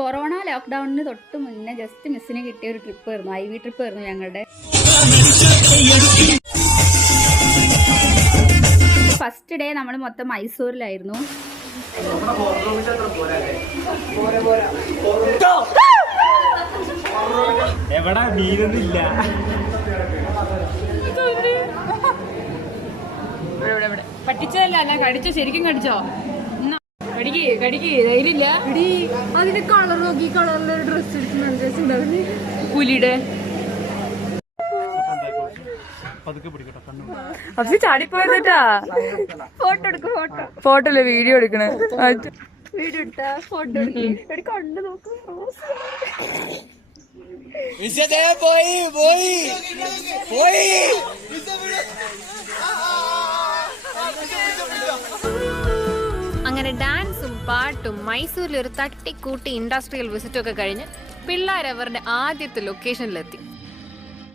Corona ലോക്ക്ഡൌണിന് തൊട്ട് മുന്നേ just മിസ്സിന് കിട്ടിയ ഒരു ട്രിപ്പ് ആയിരുന്നു, IV ട്രിപ്പ് ആയിരുന്നു ഞങ്ങളുടെ. ഫസ്റ്റ് ഡേ നമ്മൾ മൊത്തം മൈസൂരിലായിരുന്നു. എവിടെ മീനൊന്നുമില്ല. പറ്റിച്ചതല്ല, ഞാൻ കടിച്ചോ, ശരിക്കും കടിച്ചോ? കടിക്ക് കടിക്ക്, ധൈര്യമില്ല. അതിന്റെ കളർ നോക്കി, കളറിലൊരു ഡ്രസ് എടുക്കുന്നുണ്ടാവില്ലേ പുലിയുടെ. അത് ചാടിപ്പോയതാ. ഫോട്ടോ എടുക്കും, ഫോട്ടോ ഫോട്ടോ അല്ലേ, വീഡിയോ എടുക്കണേ. വീഡിയോ എടുത്താ ഫോട്ടോ എടുക്കും. കണ്ടു നോക്കും. അങ്ങനെ ഡാൻസും പാട്ടും മൈസൂരിൽ ഒരു തട്ടിക്കൂട്ടി ഇൻഡസ്ട്രിയൽ വിസിറ്റും ഒക്കെ കഴിഞ്ഞ് പിള്ളേർ അവരുടെ ആദ്യത്തെ ലൊക്കേഷനിലെത്തി.